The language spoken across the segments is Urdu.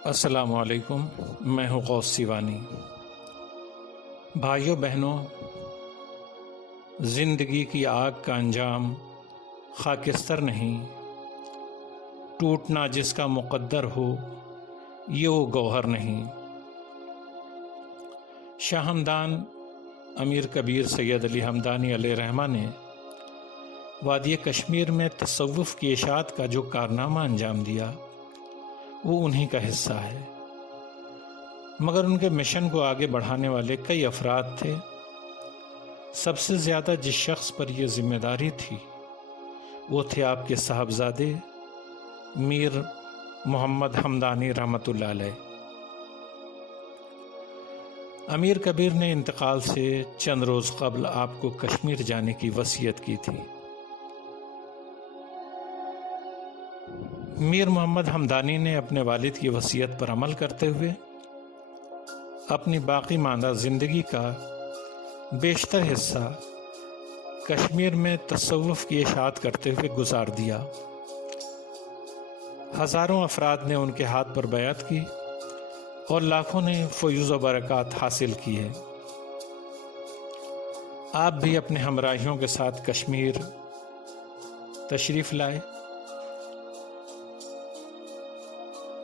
السلام علیکم، میں ہوں غوث سیوانی۔ بھائیوں بہنوں، زندگی کی آگ کا انجام خاکستر نہیں، ٹوٹنا جس کا مقدر ہو یہ وہ گوہر نہیں۔ شاہ ہمدان امیر کبیر سید علی ہمدانی علیہ رحمہ نے وادی کشمیر میں تصوف کی اشاعت کا جو کارنامہ انجام دیا وہ انہی کا حصہ ہے، مگر ان کے مشن کو آگے بڑھانے والے کئی افراد تھے۔ سب سے زیادہ جس شخص پر یہ ذمہ داری تھی وہ تھے آپ کے صاحبزادے میر محمد ہمدانی رحمۃ اللہ علیہ۔ امیر کبیر نے انتقال سے چند روز قبل آپ کو کشمیر جانے کی وصیت کی تھی۔ میر محمد ہمدانی نے اپنے والد کی وصیت پر عمل کرتے ہوئے اپنی باقی ماندہ زندگی کا بیشتر حصہ کشمیر میں تصوف کی اشاعت کرتے ہوئے گزار دیا۔ ہزاروں افراد نے ان کے ہاتھ پر بیعت کی اور لاکھوں نے فیوز و برکات حاصل کی ہے۔ آپ بھی اپنے ہمراہیوں کے ساتھ کشمیر تشریف لائے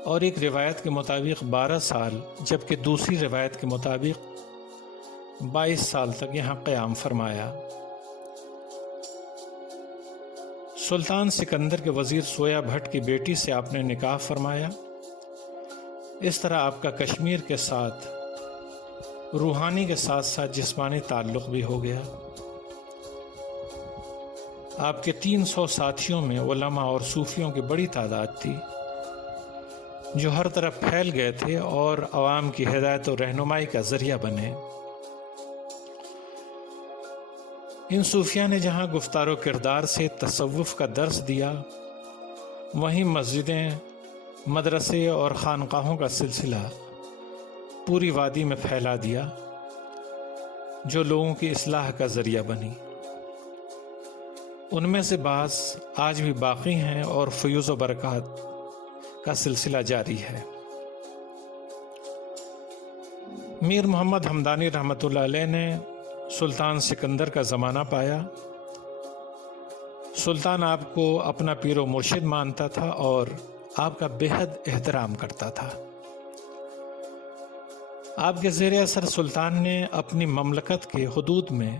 اور ایک روایت کے مطابق 12 سال جبکہ دوسری روایت کے مطابق 22 سال تک یہاں قیام فرمایا۔ سلطان سکندر کے وزیر سویا بھٹ کی بیٹی سے آپ نے نکاح فرمایا۔ اس طرح آپ کا کشمیر کے ساتھ روحانی کے ساتھ ساتھ جسمانی تعلق بھی ہو گیا۔ آپ کے 300 ساتھیوں میں علماء اور صوفیوں کی بڑی تعداد تھی جو ہر طرف پھیل گئے تھے اور عوام کی ہدایت و رہنمائی کا ذریعہ بنے۔ ان صوفیاء نے جہاں گفتار و کردار سے تصوف کا درس دیا، وہیں مسجدیں، مدرسے اور خانقاہوں کا سلسلہ پوری وادی میں پھیلا دیا جو لوگوں کی اصلاح کا ذریعہ بنی۔ ان میں سے بعض آج بھی باقی ہیں اور فیوز و برکات کا سلسلہ جاری ہے۔ میر محمد ہمدانی رحمۃ اللہ علیہ نے سلطان سکندر کا زمانہ پایا۔ سلطان آپ کو اپنا پیر و مرشد مانتا تھا اور آپ کا بے حد احترام کرتا تھا۔ آپ کے زیر اثر سلطان نے اپنی مملکت کے حدود میں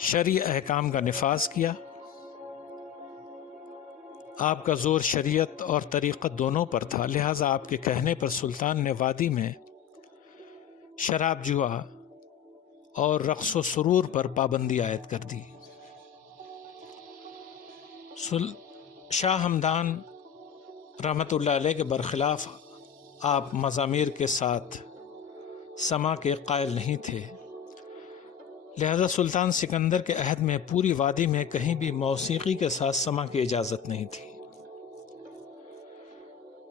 شرعی احکام کا نفاذ کیا۔ آپ کا زور شریعت اور طریقت دونوں پر تھا، لہٰذا آپ کے کہنے پر سلطان نے وادی میں شراب جوا اور رقص و سرور پر پابندی عائد کر دی۔ شاہ ہمدان رحمۃ اللہ علیہ کے برخلاف آپ مزامیر کے ساتھ سما کے قائل نہیں تھے، لہذا سلطان سکندر کے عہد میں پوری وادی میں کہیں بھی موسیقی کے ساتھ سما کی اجازت نہیں تھی۔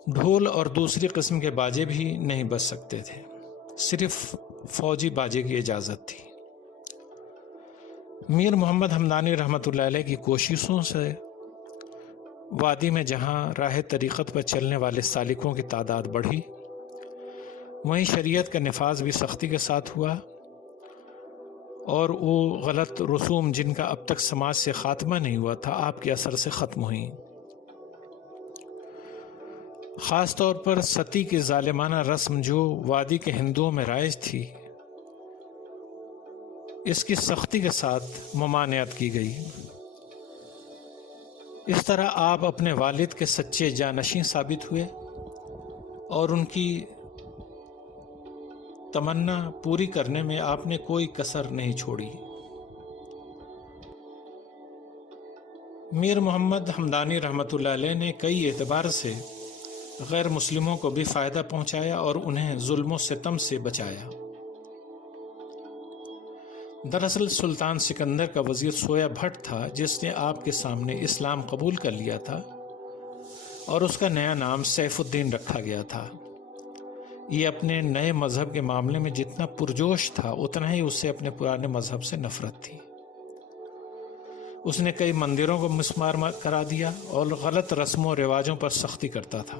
ڈھول اور دوسری قسم کے باجے بھی نہیں بج سکتے تھے، صرف فوجی باجے کی اجازت تھی۔ میر محمد ہمدانی رحمۃ اللہ علیہ کی کوششوں سے وادی میں جہاں راہ طریقت پر چلنے والے سالکوں کی تعداد بڑھی، وہیں شریعت کا نفاذ بھی سختی کے ساتھ ہوا اور وہ غلط رسوم جن کا اب تک سماج سے خاتمہ نہیں ہوا تھا آپ کے اثر سے ختم ہوئیں۔ خاص طور پر ستی کی ظالمانہ رسم جو وادی کے ہندوؤں میں رائج تھی، اس کی سختی کے ساتھ ممانعت کی گئی۔ اس طرح آپ اپنے والد کے سچے جانشین ثابت ہوئے اور ان کی تمنا پوری کرنے میں آپ نے کوئی کسر نہیں چھوڑی۔ میر محمد ہمدانی رحمۃ اللہ علیہ نے کئی اعتبار سے غیر مسلموں کو بھی فائدہ پہنچایا اور انہیں ظلم و ستم سے بچایا۔ دراصل سلطان سکندر کا وزیر سویا بھٹ تھا جس نے آپ کے سامنے اسلام قبول کر لیا تھا اور اس کا نیا نام سیف الدین رکھا گیا تھا۔ یہ اپنے نئے مذہب کے معاملے میں جتنا پرجوش تھا اتنا ہی اس سے اپنے پرانے مذہب سے نفرت تھی۔ اس نے کئی مندروں کو مسمار کرا دیا اور غلط رسم و رواجوں پر سختی کرتا تھا۔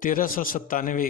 1397